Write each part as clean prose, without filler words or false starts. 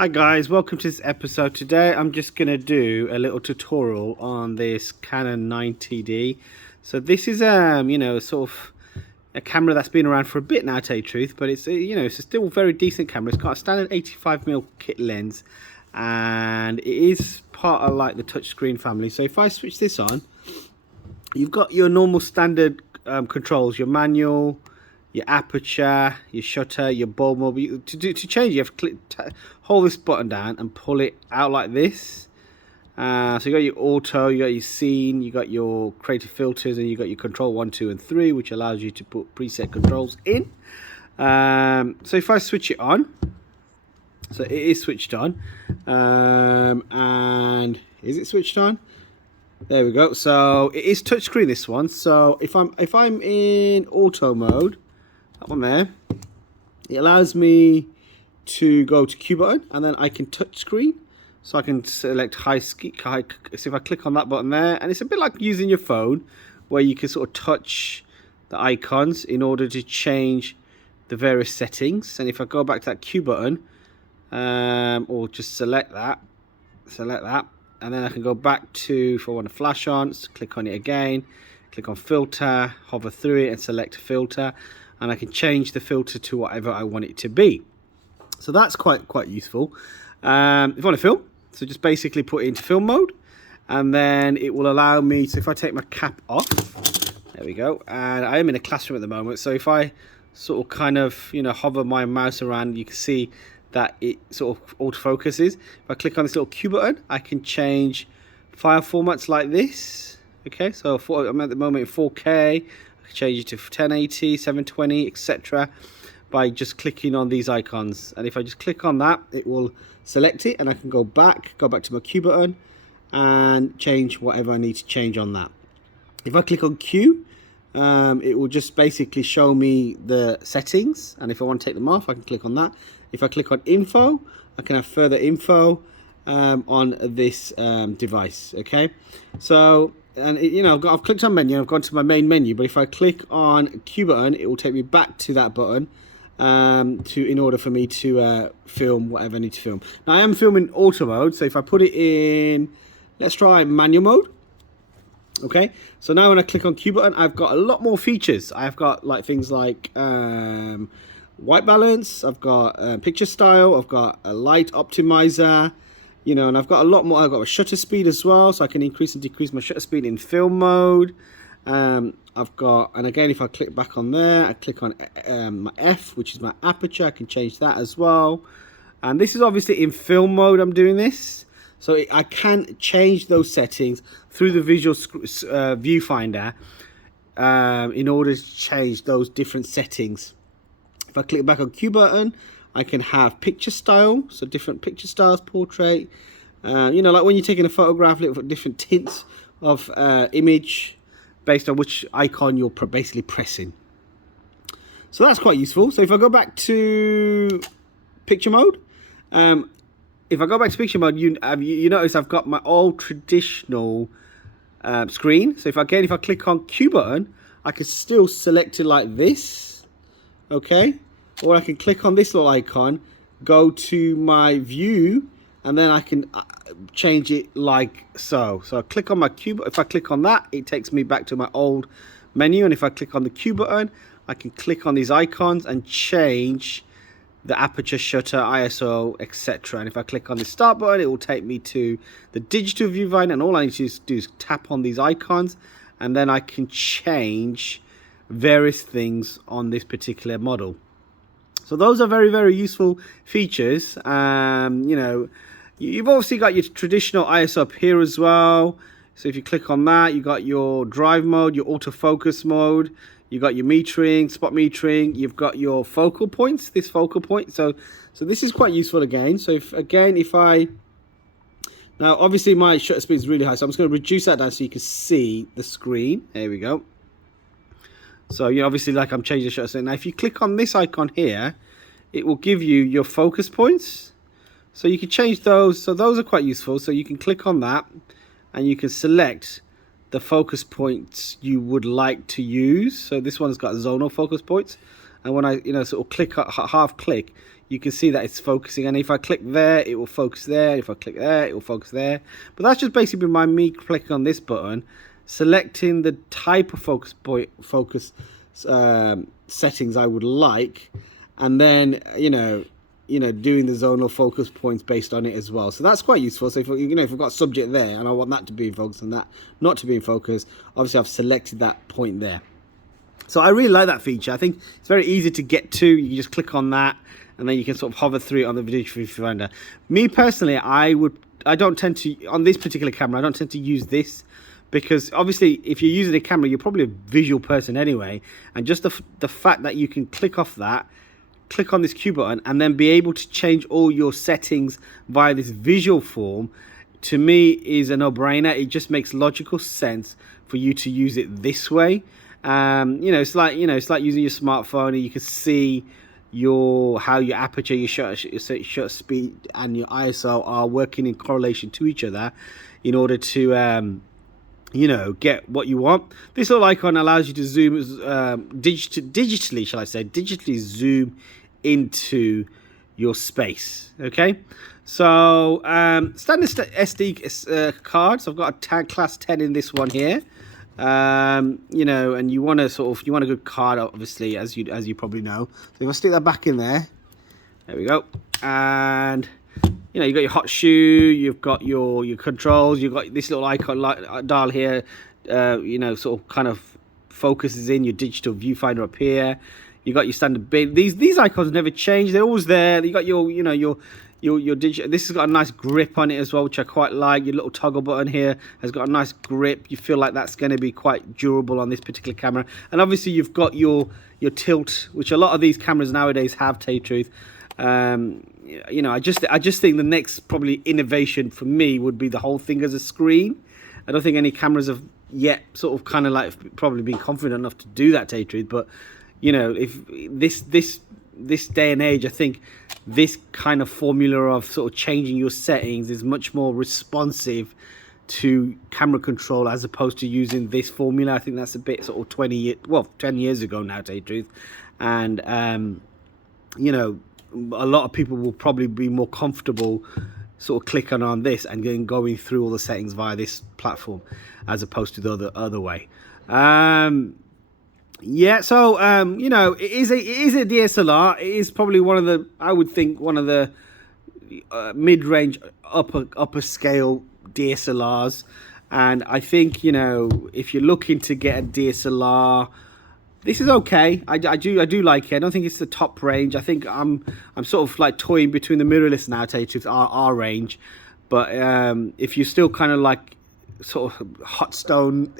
Hi guys, welcome to this episode. Today I'm just going to do a little tutorial on this Canon 90D. So this is sort of a camera that's been around for a bit now, to tell you the truth, but it's it's a still very decent camera. It's got a standard 85mm kit lens and it is part of like the touchscreen family. So if I switch this on, you've got your normal standard controls, your manual, your aperture, your shutter, your bulb mode. To change, you have to hold this button down and pull it out like this. So you got your auto, you got your scene, you got your creative filters, and you got your control 1, 2, and 3, which allows you to put preset controls in. So if I switch it on, so it is switched on, and is it switched on? There we go. So it is touchscreen, this one. So if I'm in auto mode, that one there, it allows me to go to Q button, and then I can touch screen. So I can select high. So if I click on that button there, and it's a bit like using your phone, where you can sort of touch the icons in order to change the various settings. And if I go back to that Q button, or just select that, and then I can go back to, if I want to flash on, so click on it again, click on filter, hover through it and select filter, and I can change the filter to whatever I want it to be. So that's quite useful. If I want to film, so just basically put it into film mode, and then it will allow me, so if I take my cap off, there we go, and I am in a classroom at the moment, so if I sort of kind of hover my mouse around, you can see that it sort of autofocuses. If I click on this little Q button, I can change file formats like this. Okay, so I'm at the moment in 4K, I can change it to 1080, 720, etc. by just clicking on these icons. And if I just click on that, it will select it, and I can go back to my Q button and change whatever I need to change on that. If I click on Q, it will just basically show me the settings, and if I want to take them off, I can click on that. If I click on info, I can have further info on this device. Okay, so I've clicked on menu, I've gone to my main menu, but if I click on Q button, it will take me back to that button in order for me to film whatever I need to film. Now I am filming auto mode, so if I put it in, let's try manual mode. Okay, so now when I click on Q button, I've got a lot more features. I've got like things like white balance, I've got picture style, I've got a light optimizer, and I've got a lot more. I've got a shutter speed as well, so I can increase and decrease my shutter speed in film mode. I've got, and again, if I click back on there, I click on my F, which is my aperture, I can change that as well. And this is obviously in film mode I'm doing this, so I can change those settings through the visual viewfinder in order to change those different settings. If I click back on Q button, I can have picture style, so different picture styles, portrait, like when you're taking a photograph, look for different tints of image based on which icon you're basically pressing. So that's quite useful. So if I go back to picture mode, if I go back to picture mode, you notice I've got my old traditional screen. So if I click on Q button, I can still select it like this, okay? Or I can click on this little icon, go to my view, and then I can change it like so. So I click on my Q button. If I click on that, it takes me back to my old menu. And if I click on the Q button, I can click on these icons and change the aperture, shutter, ISO, etc. And if I click on the start button, it will take me to the digital viewfinder, and all I need to do is tap on these icons, and then I can change various things on this particular model. So those are very, very useful features. You've obviously got your traditional ISO up here as well. So if you click on that, you got your drive mode, your autofocus mode, you got your metering, spot metering, you've got your focal points, this focal point. So this is quite useful again. So now obviously my shutter speed is really high, so I'm just going to reduce that down so you can see the screen. There we go. So obviously, like, I'm changing the shutter speed. Now if you click on this icon here, it will give you your focus points. So you can change those. So those are quite useful. So you can click on that and you can select the focus points you would like to use. So this one's got zonal focus points, and when I sort of click, half click, you can see that it's focusing, and if I click there, it will focus there. If I click there, it will focus there. But that's just basically by me clicking on this button, selecting the type of focus settings I would like, and then doing the zonal focus points based on it as well. So that's quite useful. So if if I've got a subject there and I want that to be in focus and that not to be in focus, obviously I've selected that point there. So I really like that feature. I think it's very easy to get to. You just click on that, and then you can sort of hover through it on the video viewfinder. Me personally, I don't tend to, on this particular camera, I don't tend to use this, because obviously if you're using a camera, you're probably a visual person anyway, and just the fact that you can click off that, click on this Q button, and then be able to change all your settings via this visual form, to me is a no-brainer. It just makes logical sense for you to use it this way. It's like using your smartphone, and you can see how your aperture, your shutter speed, and your ISO are working in correlation to each other in order to get what you want. This little icon allows you to zoom digitally zoom into your space. Okay, so standard SD card. So I've got a class 10 in this one here. And you want a good card, obviously, as you probably know. So if I stick that back in there we go, and you got your hot shoe, you've got your controls, you've got this little icon dial here, sort of kind of focuses in your digital viewfinder up here. You got your standard bin. These icons never change, they're always there. You got your digital. This has got a nice grip on it as well, which I quite like. Your little toggle button here has got a nice grip. You feel like that's going to be quite durable on this particular camera. And obviously you've got your tilt, which a lot of these cameras nowadays have, to tell you the truth. I just think the next probably innovation for me would be the whole thing as a screen. I don't think any cameras have yet sort of kind of like probably been confident enough to do that, to tell you the truth. But if this day and age, I think this kind of formula of sort of changing your settings is much more responsive to camera control as opposed to using this formula. I think that's a bit sort of 10 years ago now, to tell you the truth. And a lot of people will probably be more comfortable sort of clicking on this and then going through all the settings via this platform as opposed to the other way. Yeah, so it is a DSLR. It is probably one of the mid-range upper scale DSLRs, and I think if you're looking to get a DSLR, this is okay. I do like it. I don't think it's the top range. I think I'm sort of like toying between the mirrorless now, to tell you the truth, our range. But if you're still kind of like sort of hot stone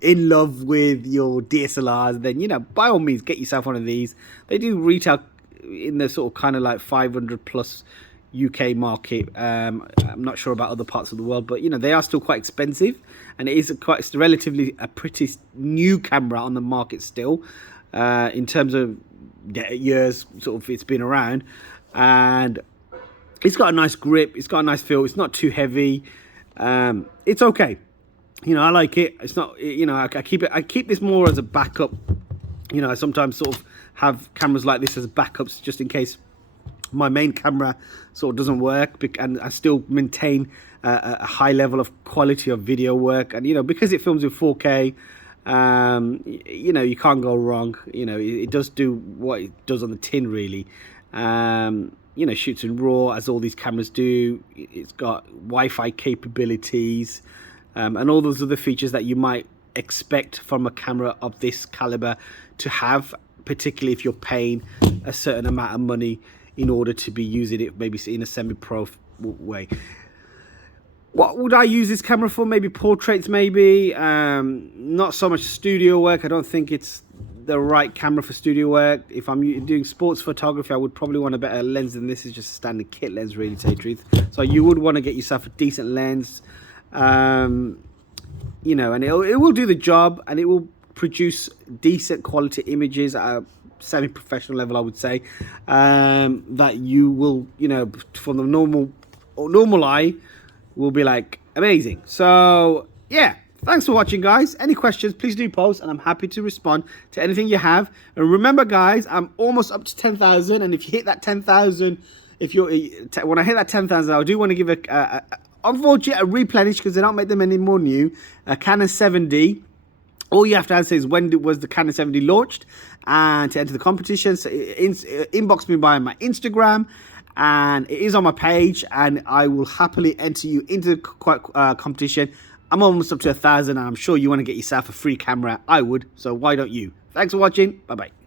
in love with your DSLRs, then by all means get yourself one of these. They do retail in the sort of kind of like 500 plus UK market. I'm not sure about other parts of the world, but they are still quite expensive, and it's relatively a pretty new camera on the market still, in terms of years sort of it's been around, and it's got a nice grip, it's got a nice feel, it's not too heavy. It's okay. I like it. It's not, I keep this more as a backup. I sometimes sort of have cameras like this as backups just in case my main camera sort of doesn't work, and I still maintain a high level of quality of video work. And because it films in 4K, you can't go wrong. It does do what it does on the tin, really. Shoots in RAW, as all these cameras do. It's got Wi-Fi capabilities, and all those other features that you might expect from a camera of this caliber to have, particularly if you're paying a certain amount of money in order to be using it maybe in a semi-pro way. What would I use this camera for? Maybe portraits, maybe. Not so much studio work. I don't think it's the right camera for studio work. If I'm doing sports photography, I would probably want a better lens than this. Is just a standard kit lens, really, to tell you the truth. So you would want to get yourself a decent lens, and it will do the job, and it will produce decent quality images at a semi-professional level, I would say, that you will, from the normal eye, will be like amazing. So yeah, Thanks for watching, guys. Any questions, please do post, and I'm happy to respond to anything you have. And remember, guys, I'm almost up to 10,000, and if you hit that 10,000, when I hit that 10,000, I do want to give unfortunately, a replenish, because they don't make them anymore new. A Canon 7D. All you have to answer is when was the Canon 7D launched, and to enter the competition. So inbox me via my Instagram, and it is on my page, and I will happily enter you into the competition. I'm almost up to 1,000, and I'm sure you want to get yourself a free camera. I would, so why don't you? Thanks for watching. Bye-bye.